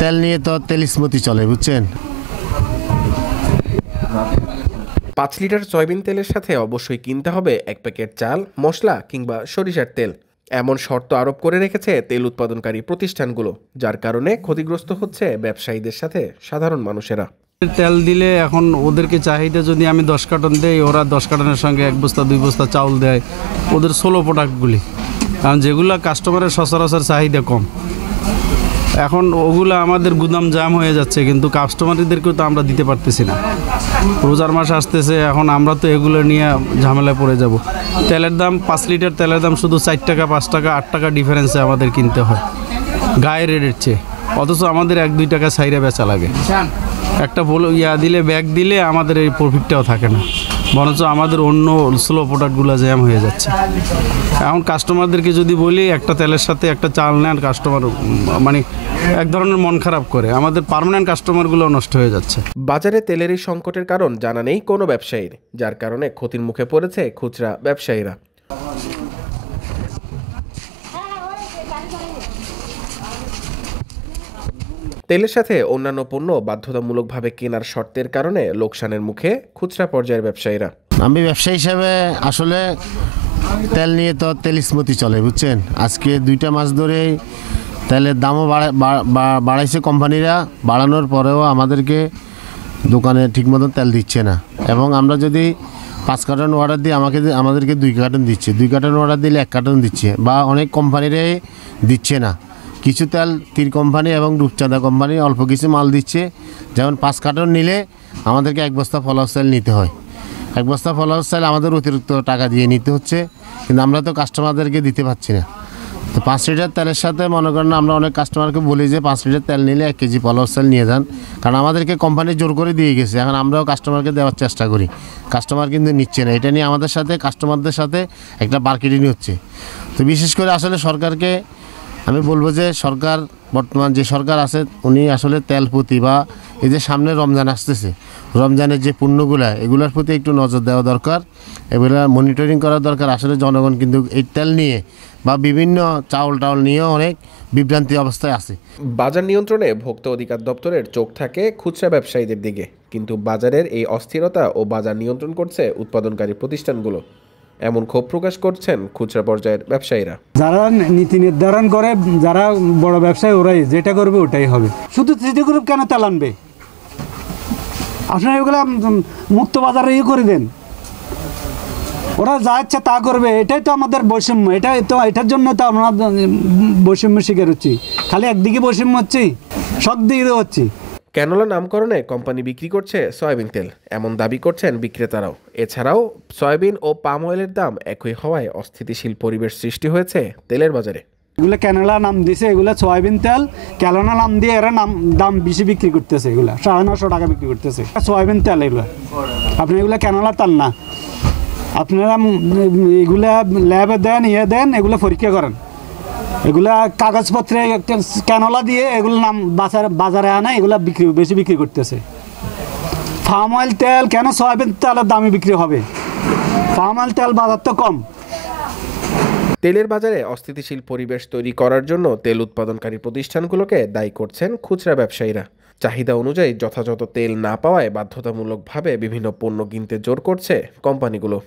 তেল নিয়ে তো তেলিসমতি চলে, বুঝছেন। 5 লিটার সয়াবিন তেলের সাথে অবশ্যই কিনতে হবে 1 প্যাকেট চাল, মশলা কিংবা সরিষার তেল। এমন শর্ত আরোপ করে রেখেছে তেল উৎপাদনকারী প্রতিষ্ঠানগুলো, যার কারণে ক্ষতিগ্রস্ত হচ্ছে ব্যবসায়ীদের সাথে সাধারণ মানুষেরা। তেল দিলে এখন ওদেরকে চাহিদা যদি আমি 10 কার্টন দেই, ওরা 10 কার্টনের সঙ্গে 1 বস্তা 2 বস্তা চাউল দেয়, ওদের 16 প্রোডাক্টগুলি, কারণ যেগুলো কাস্টমারের সচরাচর চাহিদা কম। এখন ওগুলো আমাদের গুদাম জাম হয়ে যাচ্ছে, কিন্তু কাস্টমারদেরকেও তো আমরা দিতে পারতেছি না। রোজার মাস আসতেছে, এখন আমরা তো এগুলো নিয়ে ঝামেলায় পড়ে যাব। তেলের দাম 5 লিটার তেলের দাম শুধু 4 টাকা 5 টাকা 8 টাকা ডিফারেন্সে আমাদের কিনতে হয় গায়ের রেটের চেয়ে, অথচ আমাদের 1-2 টাকা সাইরে বেচা লাগে। একটা দিলে ব্যাগ দিলে আমাদের এই প্রফিটটাও থাকে না, বরঞ্চ আমাদের অন্য স্লো প্রোডাক্টগুলো জ্যাম হয়ে যাচ্ছে। এখন কাস্টমারদেরকে যদি বলি একটা তেলের সাথে একটা চাল নেন, কাস্টমার মানে এক ধরনের মন খারাপ করে, আমাদের পার্মানেন্ট কাস্টমারগুলো নষ্ট হয়ে যাচ্ছে। বাজারে তেলের এই সংকটের কারণ জানা নেই কোনো ব্যবসায়ীর, যার কারণে ক্ষতির মুখে পড়েছে খুচরা ব্যবসায়ীরা। তেলের সাথে অন্যান্য পণ্য বাধ্যতামূলকভাবে কেনার শর্তের কারণে লোকসানের মুখে খুচরা পর্যায়ের ব্যবসায়ীরা। আমি ব্যবসা হিসাবে আসলে তেল নিয়ে তো তেলিসমতি চলে, বুঝছেন। আজকে 2টা মাস ধরেই তেলের দামও বাড়াইছে কোম্পানিরা, বাড়ানোর পরেও আমাদেরকে দোকানে ঠিকমতো তেল দিচ্ছে না। এবং আমরা যদি 5 কার্টন অর্ডার দিই, আমাদেরকে 2 কার্টন দিচ্ছে, 2 কার্টন অর্ডার দিলে 1 কার্টন দিচ্ছে, বা অনেক কোম্পানিরাই দিচ্ছে না। কিছু তেল তীর কোম্পানি এবং রূপচাঁদা কোম্পানি অল্প কিছু মাল দিচ্ছে। যেমন 5 কার্টন নিলে আমাদেরকে 1 বস্তা ফলস তেল নিতে হয়, 1 বস্তা ফলস তেল আমাদের অতিরিক্ত টাকা দিয়ে নিতে হচ্ছে, কিন্তু আমরা তো কাস্টমারদেরকে দিতে পারছি না। তো 5 লিটার তেলের সাথে মনে করেন আমরা অনেক কাস্টমারকে বলি যে 5 লিটার তেল নিলে 1 কেজি ফলস তেল নিয়ে যান, কারণ আমাদেরকে কোম্পানি জোর করে দিয়ে গেছে। এখন আমরাও কাস্টমারকে দেওয়ার চেষ্টা করি, কাস্টমার কিন্তু নিচ্ছে না। এটা নিয়ে আমাদের সাথে কাস্টমারদের সাথে একটা মার্কেটিং হচ্ছে। তো বিশেষ করে আসলে সরকারকে আমি বলবো যে সরকার, বর্তমান যে সরকার আছে, উনি আসলে তেল প্রতি বা এই যে সামনে রমজান আসতেছে, রমজানের যে পণ্যগুলা এগুলোর প্রতি একটু নজর দেওয়া দরকার, এগুলো মনিটরিং করা দরকার। আসলে জনগণ কিন্তু এই তেল নিয়ে বা বিভিন্ন চাউল নিয়েও অনেক বিভ্রান্তি অবস্থায় আছে। বাজার নিয়ন্ত্রণে ভোক্তা অধিকার দপ্তরের চোখ থাকে খুচরা ব্যবসায়ীদের দিকে, কিন্তু বাজারের এই অস্থিরতা ও বাজার নিয়ন্ত্রণ করছে উৎপাদনকারী প্রতিষ্ঠানগুলো, এমন ক্ষোভ প্রকাশ করছেন খুচরা পর্যায়ের ব্যবসায়ীরা। যারা নীতি নির্ধারণ করে, যারা বড় ব্যবসায়ী, ওরাই যেটা করবে ওটাই হবে। শুধু সিটি গ্রুপ কেন তেল আনবে? আপনারা এগুলো মুক্ত বাজারে করে দেন, ওরা যা ইচ্ছা তা করবে। এটাই তো আমাদের বৈষম্য, এটার জন্য তো আমরা বৈষম্য শিকার হচ্ছি। খালি একদিকে বৈষম্য হচ্ছি, সব দিকে হচ্ছি। ক্যানোলা নামকরণে কোম্পানি বিক্রি করছে সয়াবিন তেল, এমন দাবি করছেন বিক্রেতারাও। এছাড়াও সয়াবিন ও পাম অয়েলের দাম একই হওয়ায় অস্থিতিশীল পরিবেশ সৃষ্টি হয়েছে তেলের বাজারে। এগুলো ক্যানোলা নাম দিছে, এগুলো সয়াবিন তেল ক্যানোলা নাম দিয়ে এরা দাম বেশি বিক্রি করতেছে। এগুলো 950 টাকা বিক্রি করতেছে সয়াবিন তেল। এগুলো আপনি এগুলো ক্যানোলা তেল না, আপনারা এগুলা ল্যাবে দেন, এগুলো পরীক্ষা করেন। এগুলা কাগজপত্রে ক্যানোলা দিয়ে এগুলো নাম বাজারে আনে, এগুলা বেশি বিক্রি করতেছে। পাম অয়েল তেল কেন সয়াবিন তেলের দামে বিক্রি হবে? পাম অয়েল তেল বাজার তো কম। তেলের বাজারে অস্থিতিশীল পরিবেশ তৈরি করার জন্য তেল উৎপাদনকারী প্রতিষ্ঠানগুলোকে দায়ী করছেন খুচরা ব্যবসায়ীরা। চাহিদা অনুযায়ী যথাযথ তেল না পাওয়ায় বাধ্যতামূলকভাবে বিভিন্ন পণ্য কিনতে জোর করছে কোম্পানিগুলো।